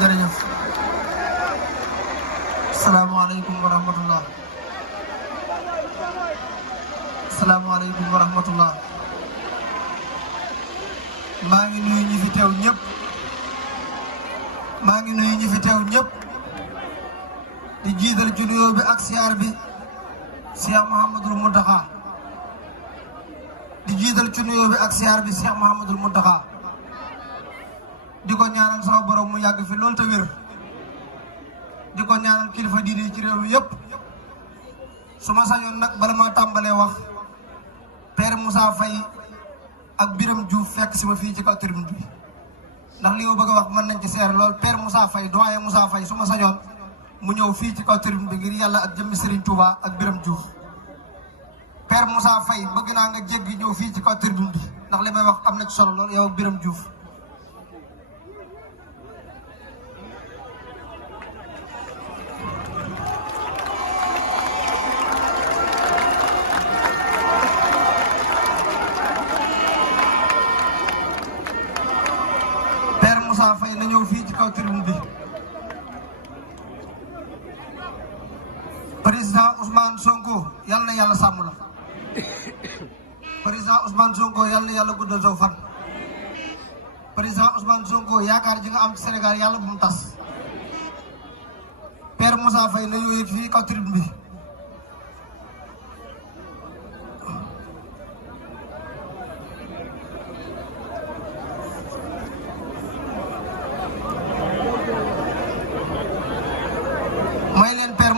jërëjëf salaamaaleykum wa rahmatullah salaamaaleykum wa rahmatullah maa ngi nuyu ñi fi teew ñëpp di jiital ci nuyoo bi ak siyaar bi Cheikh Mouhamadoul Mountakha di jiital ci nuyoo bi ak siyaar bi Cheikh Mouhamadoul Mountakha di ko ñaanal sama borom mu yàgg fi loolu te wér di ko ñaanal kilifa diine ci réew mi yëpp su ma sañoon nag bala ma tàmbalee wax Père Moussa Faye ak Biram Diouf fekk si ma fii ci kaw tribune bi ndax li ma bëgg a wax mën nañ ci seer lool Père Moussa Faye doyen Moussa Faye su ma sañoon mu ñëw fii ci kaw tribune bi ngir yàlla ak jëmmi Serigne Touba ak Biram Diouf Père Moussa Faye bëgg naa nga jéggi ñëw fii ci kaw tribune bi ndax li may wax am na ci solo lool yow ak Biram Diouf Moussa Faye na ñëw fii ci kaw tribune bi président Ousmane Sonko yal na yàlla sàmm la président Ousmane Sonko yal na yàlla guddal saw fan président Ousmane Sonko yaakaar ji nga am ci Sénégal yàlla bu mu tas Père Moussa Faye na ñëw fii kaw tribune bi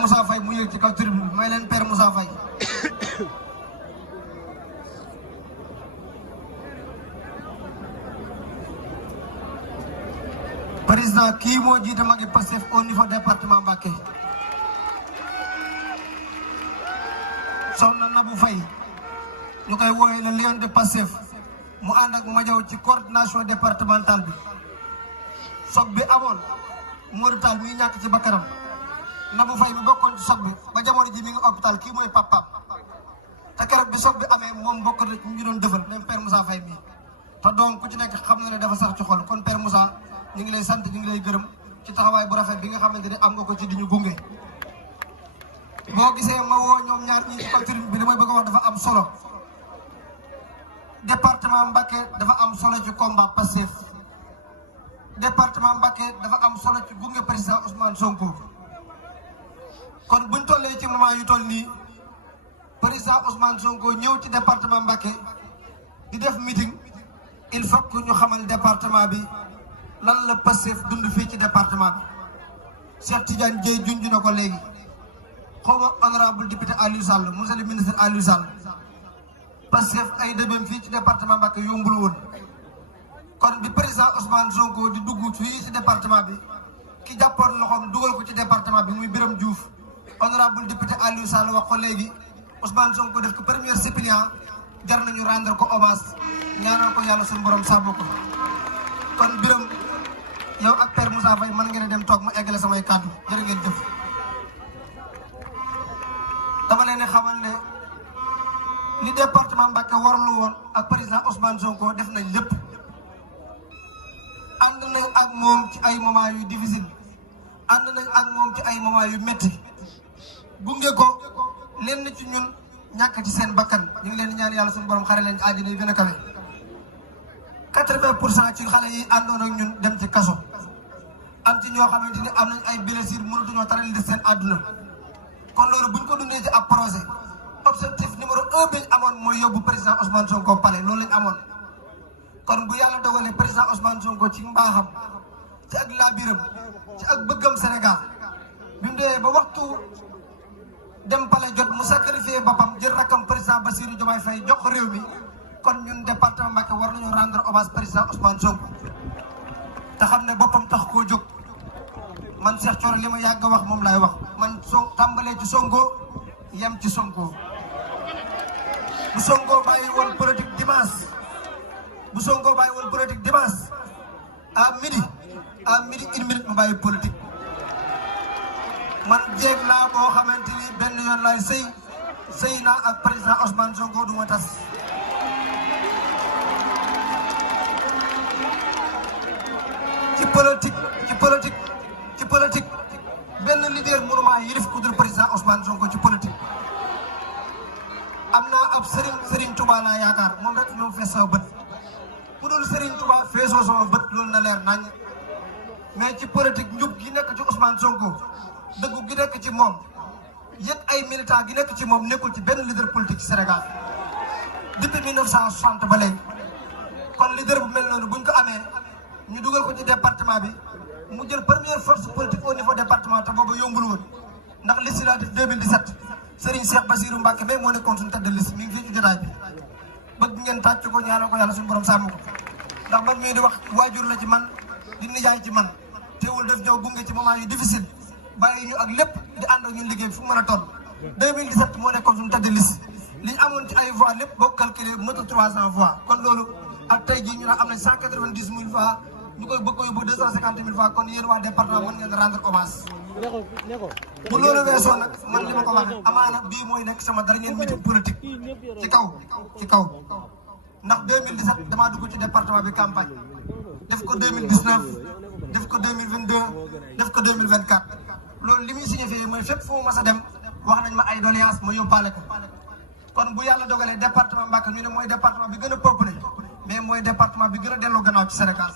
Moussa Faye mu yëg ci kaw tribune bi may leen Père Moussa Faye président kii moo jiite magi Pastef au niveau département Mbacké soxna Nabou Faye ñu koy wooye le lion de Pastef mu ànd ak Madiaw ci coordination départementale bi soog bi amoon Modou Tall mi ñàkk ci bakkanam Nabou Faye mi bokkoon ci soog bi ba jamono ji mi ngi hôpital kii mooy papaam te keroog bi soog bi amee moom bokk na ñu doon defal même Père Moussa Faye mi te donc ku ci nekk xam na ne dafa sax ci xol kon Père Moussa ñu ngi lay sant ñu ngi lay gërëm ci taxawaay bu rafet bi nga xamante ne am nga ko ci di ñu gunge. boo gisee ma woo ñoom ñaar ñi ci tribune bi li may bëgg a wax dafa am solo département Mbacké dafa am solo ci combat Pastef département Mbacké dafa am solo ci gunge président Ousmane Sonko. kon buñ tollee ci moment yu toll nii président Ousmane Sonko ñëw ci département Mbacké di def meeting il faut que ñu xamal département bi lan la Pastef dund fii ci département bi Cheikh Tidiane Dièye junj na ko léegi xaw ma honorable député Aliou Sall monsieur le ministre Aliou Sall Pastef ay débém fii ci département Mbacké yombul woon kon bi président Ousmane Sonko di dugg fii ci département bi ki jàppoon loxoom dugal ko ci département bi muy Biram Diouf honorable député Aliou Sall wax ko léegi Ousmane Sonko def ko premier suppléant jar nañu rendre ko hommage ñaanal ko yàlla suñu borom sàmm ko kon Biram yow ak Père Moussa Faye mën ngeen a dem toog ma eggale samay kàddu jërë ngeen jëf dama leen xamal ne li département Mbacké warlu woon ak président Ousmane Sonko def nañ lépp ànd nañ ak moom ci ay moment yu difficile ànd nañ ak moom ci ay moment yu métti gunge ko lenn ci ñun ñàkk ci seen bakkan ñu ngi leen di ñaan yàlla suñu borom xare leen ci àddina yi gën a kawe 80% ci xale yi àndoon ak ñun dem ci kaso am ci ñoo xamante ni am nañ ay blessures mënatuñoo taral di seen àdduna kon loolu buñ ko dundee ci ab projet objectif numéro 1 bi ñu amoon mooy yóbbu président Ousmane Sonko palais loolu lañ amoon kon bu yàlla dogalee président Ousmane Sonko ci mbaaxam ci ak laabiram ci ak bëggam Sénégal bi mu dee ba waxtu dem palais jot mu sacrifié boppam jël rakkam président Bassirou Diomaye Faye jox ko réew mi kon ñun département Mbacké war nañoo rendre hommage président Ousmane Sonko te xam ne boppam tax koo jóg man Cheikh Thioro li ma yàgg wax moom laay wax man tàmbalee ci Sonko yem ci Sonko bu Sonko bàyyi woon politique dimanche à midi 1 minute mu bàyyi politique man jéeg laa boo xamante ni benn yoon laay sëy naa ak président Ousmane Sonko du ma tas ci politique politique benn leader mënuma yilif ku dul président Ousmane Sonko ci politique. am naa ab Serigne Touba laa yaakaar moom rek ñoo fees sama bët ku dul Serigne Touba feesoo sama bët loolu na leer nañ mais ci politique njub gi nekk ci Ousmane Sonko dëggu gi nekk ci moom yëg ay militant gi nekk ci moom nekkul ci benn leader politique ci Sénégal depuis 1960 ba léegi. kon leader bu mel noonu buñ ko amee ñu dugal ko ci département bi mu jël première force politique au niveau département te boobu yombul woon ndax législative 2017 Serigne Cheikh Bassirou Mbacké mais moo nekkoon suñu tête de liste mi ngi fii ci jotaay bi bëgg ngeen tàcc ko ñaanal ko yàlla suñu borom sàmm ko ndax man mii di wax waajur la ci man di nijaay ci man teewul def ñëw gunge ci moment yu difficile bàyyi ñu ak lépp di ànd ak ñun liggéey fu mën a toll 2017 moo nekkoon suñu tête de liste li ñu amoon ci ay voix lépp boo calculé mëtul 300 voix kon loolu ak tey jii ñu ne am nañ 190 000 voix ñu koy bëgg ko yóbbu 250 000 voix kon yéen waa département mën ngeen rendre hommage. bu loolu weesoo nag man li ma ko waxee amaana bii mooy nekk sama dernier meeting politique ci kaw ndax 2017 damaa dugg ci département bi campagne def ko 2019 def ko 2022 def ko 2024 loolu li muy signifié mooy fépp fu mu mas a dem wax nañ ma ay doléance ma yóbbaale ko kon bu yàlla dogalee département Mbacké ñu ne mooy département bi gën a peuplé mais mooy département bi gën a delloo gannaaw ci Sénégal.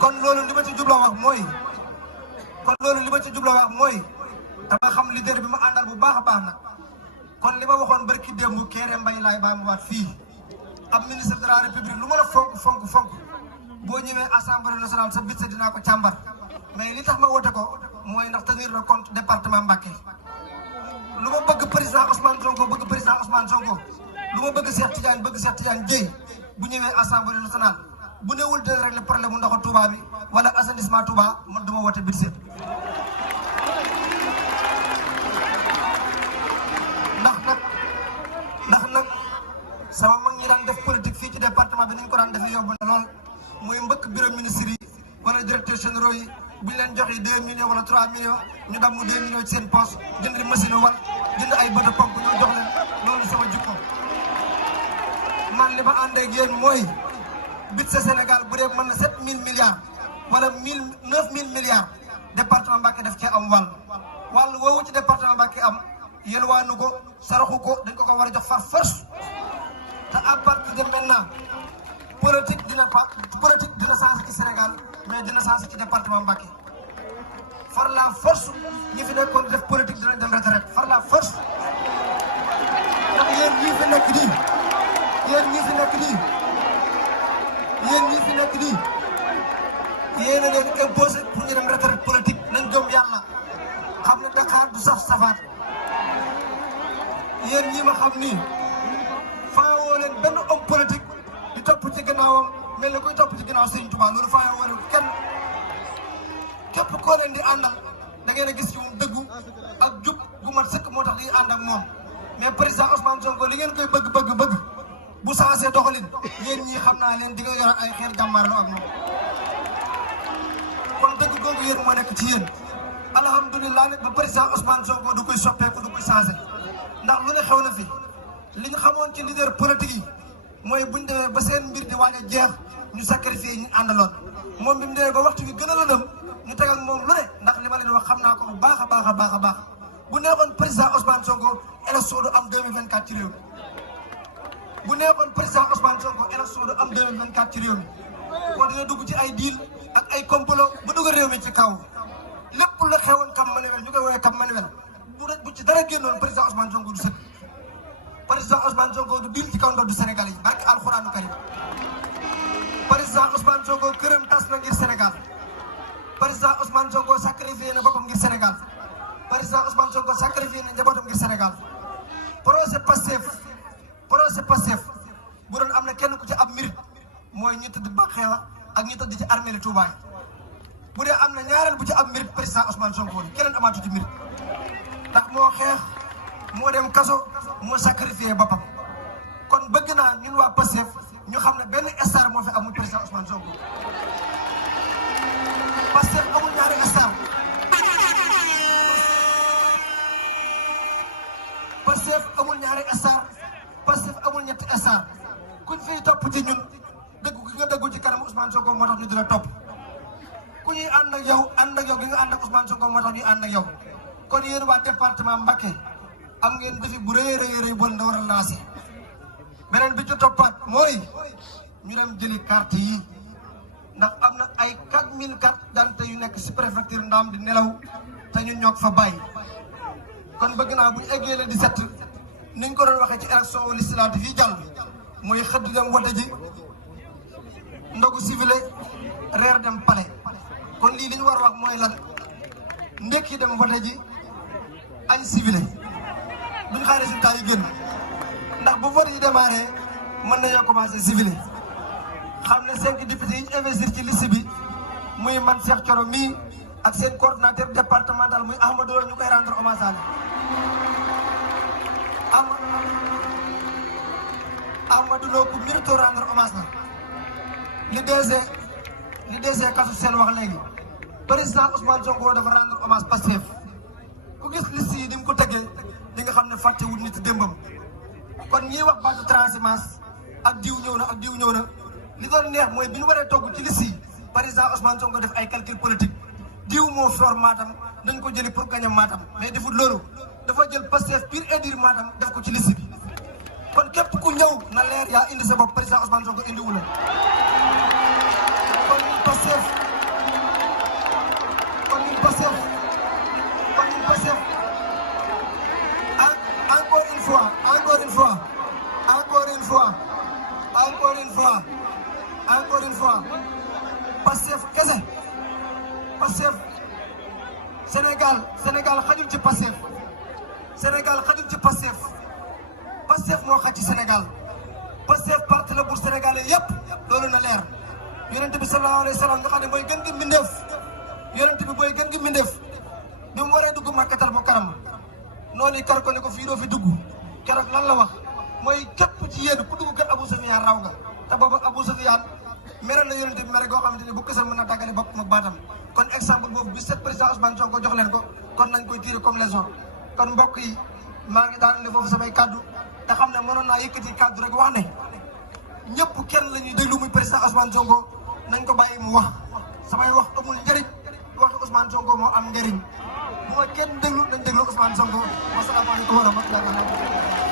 kon loolu li ma ci jubloo wax mooy dama xam leader bi ma àndal bu baax a baax nag kon li ma waxoon barki démb Kéré Mbaye laay baa mu waat fii am ministre de la république lu ma la fonk boo ñëwee assemblée nationale sa budget dinaa ko càmbar mais li tax ma wote ko mooy ndax tenir le compte département Mbacké lu ma bëgg président Ousmane Sonko lu ma bëgg Cheikh Tidiane Dièye bu ñëwee assemblée nationale bu newul dina régler problème mu ndoxu Touba bi wala assainissement Touba man duma wote budget ndax nag sama mag ñi daan def politique fii ci département bi ni ñu ko daan defee yomb na lool mooy mbëkk bureau ministre yi wala directeur généraux yi bu ñu leen joxee 2 millions wala 3 millions ñu dam mu 2 millions ci seen poche jënd machine wal jënd ay bët pompe ñoo jox leen loolu sama jikko man li ma ànd ak yéen mooy budget Sénégal bu dee mën na 7000 milliards wala 9000 milliards département Mbacké daf cee am wàll woowu ci département Mbacké am yéen waa nu ko saraxu ko dañ ko war a jox far force te à partir de maintenant politique dina changé ci Sénégal mais dina changé ci département Mbacké far la force ñi fi nekkoon def politique dinañ dem retraite far la force ndax yéen ñii fi nekk nii yéen ñii fi nekk nii yéen a leen imposé pour ñu dem retraite politique nañ gëm yàlla xam ne Dakar du saf-safaat yéen ñi ma xam nii faawoo leen benn homme politique di topp ci gannaawam mel ni kuy topp ci gannaaw Serigne Touba loolu faawoo leen kenn képp koo leen di àndal da ngeen a gis ci moom dëggu ak jub gu mat sëkk moo tax di ànd ak moom mais président Ousmane Sonko li ngeen koy bëgg bu saasee doxalin yéen ñii xam naa leen di nga yor ay xeer jàmmaarloo ak moom kon dëgg googu yéen moo nekk ci yéen alhamdulilah nag ba président Ousmane Sonko du koy soppeeku du koy changé ndax lu ne xew na fi li ñu xamoon ci leader politique yi mooy buñ demee ba seen mbir di waaj a jeex ñu sacrifié ñu àndaloon moom bi mu demee ba waxtu bi gën a lëndëm ñu tegal moom lu ne ndax li ma leen wax xam naa ko bu baax a baax bu neexoon président Ousmane Sonko élection du am 2024 ci réew mi bu neexoon président Ousmane Sonko élection du am 2024 ci réew mi kon dina dugg ci ay deal ak ay complot bu dugg réew mi ci kaw lépp la xewoon Cap Manuel ñu koy woowee Cap Manuel bu ci dara génnoon président Ousmane Sonko du sëkk président Ousmane Sonko du diil ci kaw ndox du Sénégal yi barke alxuraanu karim président Ousmane Sonko këram tas na ngir Sénégal président Ousmane Sonko sacrifié na boppam ngir Sénégal président Ousmane Sonko sacrifié na njabootam ngir Sénégal projet Pastef bu doon am na kenn ku ci am mérite mooy ñi tëdd Bakhela ak ñi tëdd ci armée li Touba bu dee am na ñaareel bu ci am mérite président Ousmane Sonko keneen amaatu ci mérite ndax moo xeex moo dem kaso moo sacrifié boppam kon bëgg naa ñun waa Pastef ñu xam ne benn star moo fi amul président Ousmane Sonko Pastef amul ñaari star Pastef amul ñaari star amul ñetti star kuñ fiy topp ci ñun dëgg gi nga dëggu ci kanam Ousmane Sonko moo tax ñu di la topp ku ñuy ànd ak yow gi nga ànd ak Ousmane Sonko moo tax ñuy ànd ak yow kon yéen waa département Mbacké am ngeen defi bu rëy bon da war a lancé beneen bi ci toppaat mooy ñu dem jëli carte yi ndax am na ay 4000 cartes d'identité yu nekk si préfecture Ndam di nelaw te ñun ñoo ko fa bàyyi kon bëgg naa bu ñu eggee le 17 niñ ko doon waxee ci élection législative yi jàll mooy xëdd dem wote ji ndogu civilé reer dem palais kon lii li ñu war a wax mooy lan ndekki dem wote ji añ civilé duñ xaar résultat yi génn ndax bu vote yi démarré mën nañoo commencé civilé xam ne 5 députés yi ñu investir ci liste bi muy man Cheikh Thioro mii ak seen coordinateur départemental muy Ahmadou ñu koy rendre hommage Amadou Lo ku mérito rendre hommage la li DG kasu seen wax léegi président Ousmane Sonko dafa rendre hommage Pastef ku gis liste yi ni mu ko tëggee di nga xam ne fàttewul nit démbam kon ñiy wax baatu transhumance ak diw ñëw na li doon neex mooy bi ñu waree togg ci liste yi président Ousmane Sonko def ay calcul politique diw moo for Matam dañ ko jëli pour gagner Matam mais defut loolu dafa jël Pastef pur et dur Matam def ko ci liste bi kon képp ku ñëw na leer yaa indi sa bopp président Ousmane Sonko indi wu la kon ñun Pastef encore une fois Pastef kese Pastef Sénégal xajul ci Pastef Pastef moo xaj ci Sénégal Pastef parti la pour Sénégalais yépp loolu na leer yonent bi sallallahu alayhi wa sallam nga xam ne mooy gën gi mbindeef bi mu waree dugg Makkatal Mukarrama noonu kar ko ne ko fii doo fi dugg keroog lan la wax mooy képp ci yéen ku dugg kër Abou Soufiane raw nga te boobu Abou Soufiane meral na yonent bi mere goo xamante ne bu kësal mën na tàggale bopp ak baatam kon exemple boobu bi set président Ousmane Sonko jox leen ko kon nañ koy tirer comme leçon kon mbokk yi maa ngi daanale foofu samay kaddu te xam ne mënoon naa yëkkati kaddu rek wax ne ñëpp kenn la ñuy déglu muy président Ousmane Sonko nañ ko bàyyi mu wax samay wax amul njëriñ wax Ousmane Sonko moo am njëriñ bu ma kenn déglu nañ déglu Ousmane Sonko wasalaamaaleykum wa rahmatulah.